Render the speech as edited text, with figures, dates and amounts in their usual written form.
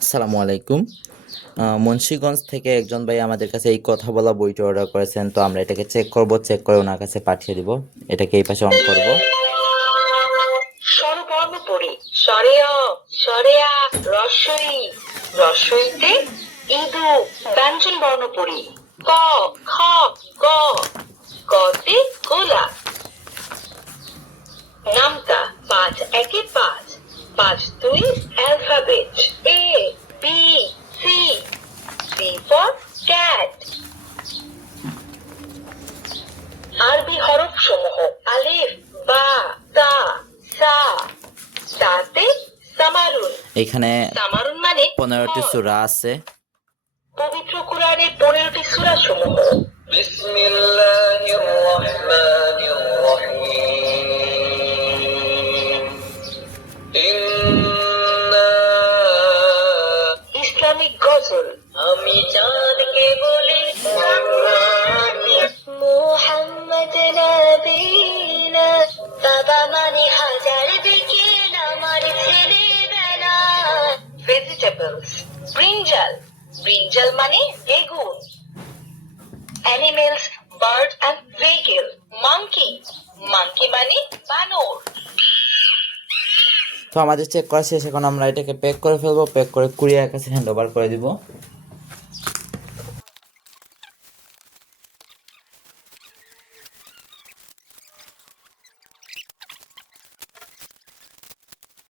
আসসালামু আলাইকুম। মুন্সিগঞ্জ থেকে একজন ভাই আমাদের কাছে এই কথা বলা বইটা অর্ডার করেছেন, তো আমরা এটাকে চেক করব, চেক করে ওনার কাছে পাঠিয়ে দিব। এটাকে এই পাশে অন করব। স্বরবর্ণ পড়ি সরেয়া সরেয়া রস্বই রস্বইতে ইদু ব্যঞ্জন বর্ণ পড়ি ক খ গ গতে গোলা নামতা 5 1 5 5 2 alphabet A B C C for cat আরবি হরফ সমূহ আলিফ বা তা সা তাতে সামারুন এখানে সামারুন মানে 15টি সূরা আছে। পবিত্র কোরআনের 15টি সূরা সমূহ বিসমিল্লাহির রহমানির রহিম ইন্না ইসলামিক গজল আমি চাঁদকে বলি মুহাম্মদ নবীনা বাবা মানে হাজার বিকেল আমার ছেলেবেলা ভেজিটেবলস ব্রিঞ্জাল ব্রিঞ্জাল মানে বেগুন animals bird and vehicle monkey monkey মানে বানর। তো আমাদের চেক করা শেষ, এখন আমরা এটাকে প্যাক করে ফেলবো, প্যাক করে কুরিয়ার কাছে হ্যান্ড ওভার করে দিব।